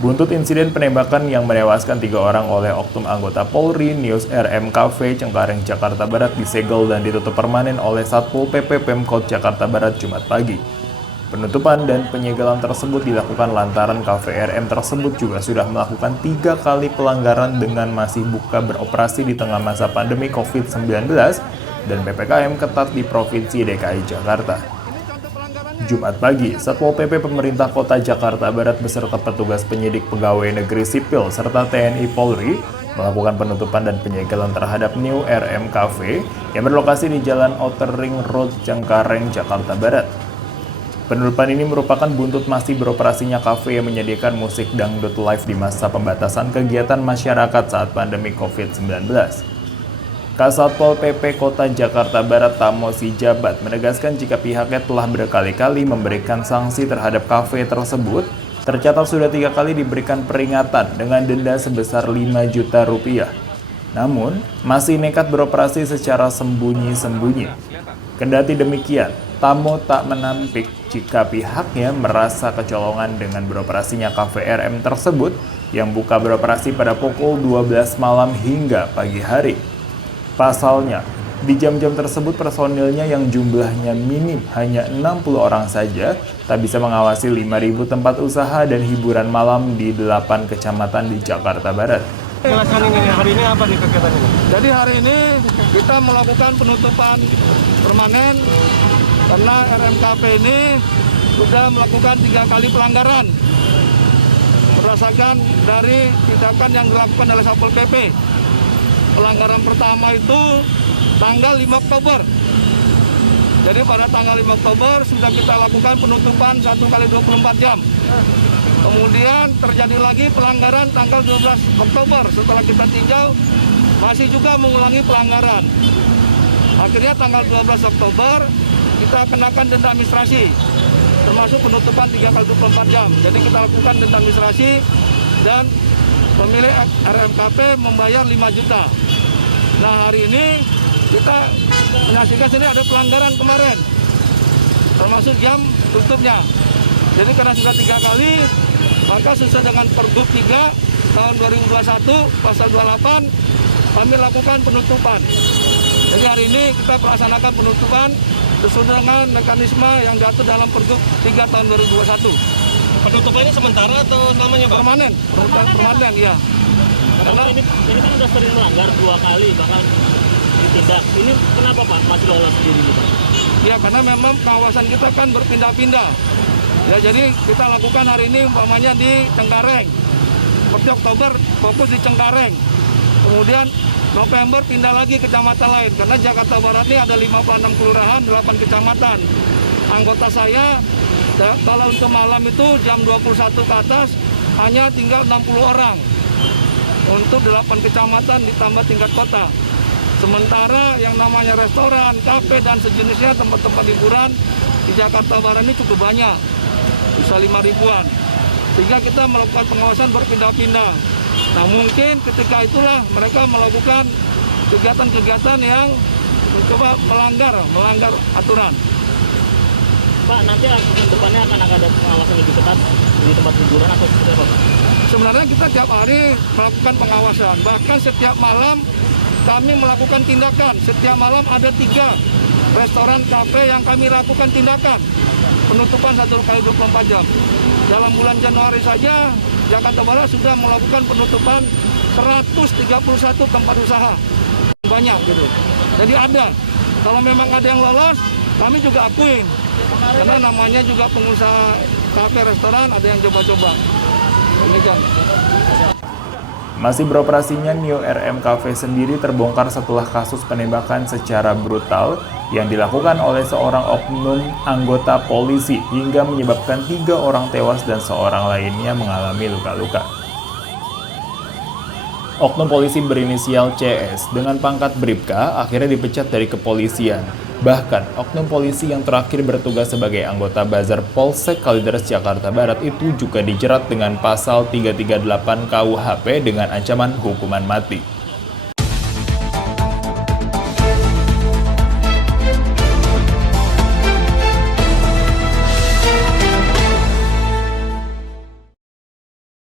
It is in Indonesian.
Buntut insiden penembakan yang menewaskan 3 orang oleh oknum anggota Polri, News RM Cafe Cengkareng, Jakarta Barat disegel dan ditutup permanen oleh Satpol PP Pemkot Jakarta Barat Jumat pagi. Penutupan dan penyegelan tersebut dilakukan lantaran Cafe RM tersebut juga sudah melakukan 3 kali pelanggaran dengan masih buka beroperasi di tengah masa pandemi COVID-19 dan PPKM ketat di Provinsi DKI Jakarta. Jumat pagi, Satpol PP pemerintah kota Jakarta Barat beserta petugas penyidik pegawai negeri sipil serta TNI Polri melakukan penutupan dan penyegelan terhadap New RM Cafe yang berlokasi di Jalan Outer Ring Road Cengkareng, Jakarta Barat. Penutupan ini merupakan buntut masih beroperasinya kafe yang menyediakan musik dangdut live di masa pembatasan kegiatan masyarakat saat pandemi COVID-19. Kasatpol PP Kota Jakarta Barat Tamo Sijabat menegaskan jika pihaknya telah berkali-kali memberikan sanksi terhadap kafe tersebut, tercatat sudah 3 kali diberikan peringatan dengan denda sebesar 5 juta rupiah. Namun, masih nekat beroperasi secara sembunyi-sembunyi. Kendati demikian, Tamo tak menampik jika pihaknya merasa kecolongan dengan beroperasinya kafe RM tersebut yang buka beroperasi pada pukul 12 malam hingga pagi hari. Pasalnya, di jam-jam tersebut personilnya yang jumlahnya minim hanya 60 orang saja tak bisa mengawasi 5.000 tempat usaha dan hiburan malam di 8 kecamatan di Jakarta Barat. Jelaskan ini, hari ini apa nih kegiatan ini? Jadi hari ini kita melakukan penutupan permanen karena RMKP ini sudah melakukan 3 kali pelanggaran berdasarkan dari tindakan yang dilakukan oleh Satpol PP. Pelanggaran pertama itu tanggal 5 Oktober. Jadi pada tanggal 5 Oktober sudah kita lakukan penutupan 1 kali 24 jam. Kemudian terjadi lagi pelanggaran tanggal 12 Oktober. Setelah kita tinjau, masih juga mengulangi pelanggaran. Akhirnya tanggal 12 Oktober kita kenakan denda administrasi, termasuk penutupan 3 kali 24 jam. Jadi kita lakukan denda administrasi dan pemilik RMKP membayar 5 juta. Nah, hari ini kita menyaksikan sini ada pelanggaran kemarin, termasuk jam tutupnya. Jadi karena sudah 3 kali, maka sesuai dengan Pergub 3 tahun 2021 pasal 28 kami lakukan penutupan. Jadi hari ini kita melaksanakan penutupan sesuai dengan mekanisme yang diatur dalam Pergub 3 tahun 2021. Penutupan ini sementara atau selamanya, Pak? Permanen, permanen, ya. Karena ini kan sudah sering melanggar 2 kali, bahkan ditindak. Ini kenapa, Pak, masih lolos sendiri, Pak? Ya, karena memang kawasan kita kan berpindah-pindah. Ya, jadi kita lakukan hari ini umpamanya di Cengkareng. Seperti Oktober fokus di Cengkareng. Kemudian November pindah lagi ke kecamatan lain. Karena Jakarta Barat ini ada 56 kelurahan, 8 kecamatan. Anggota saya kalau untuk malam itu jam 21 ke atas hanya tinggal 60 orang untuk 8 kecamatan ditambah tingkat kota. Sementara yang namanya restoran, kafe dan sejenisnya tempat-tempat hiburan di Jakarta Barat ini cukup banyak, bisa 5 ribuan. Sehingga kita melakukan pengawasan berpindah-pindah. Nah, mungkin ketika itulah mereka melakukan kegiatan-kegiatan yang mencoba melanggar aturan. Pak, nanti depannya akan ada pengawasan lebih ketat di tempat hiburan atau seperti apa, Pak? Sebenarnya kita tiap hari melakukan pengawasan. Bahkan setiap malam kami melakukan tindakan. Setiap malam ada 3 restoran, kafe yang kami lakukan tindakan. Penutupan 1 kali 24 jam. Dalam bulan Januari saja, Jakarta Barat sudah melakukan penutupan 131 tempat usaha. Banyak gitu. Jadi ada. Kalau memang ada yang lolos, kami juga akuin. Karena namanya juga pengusaha kafe restoran, ada yang coba-coba. Demikian. Masih beroperasinya New RM Cafe sendiri terbongkar setelah kasus penembakan secara brutal yang dilakukan oleh seorang oknum anggota polisi hingga menyebabkan 3 orang tewas dan seorang lainnya mengalami luka-luka. Oknum polisi berinisial CS dengan pangkat Bribka akhirnya dipecat dari kepolisian. Bahkan, oknum polisi yang terakhir bertugas sebagai anggota Bazar Polsek Kalideres Jakarta Barat itu juga dijerat dengan pasal 338 KUHP dengan ancaman hukuman mati.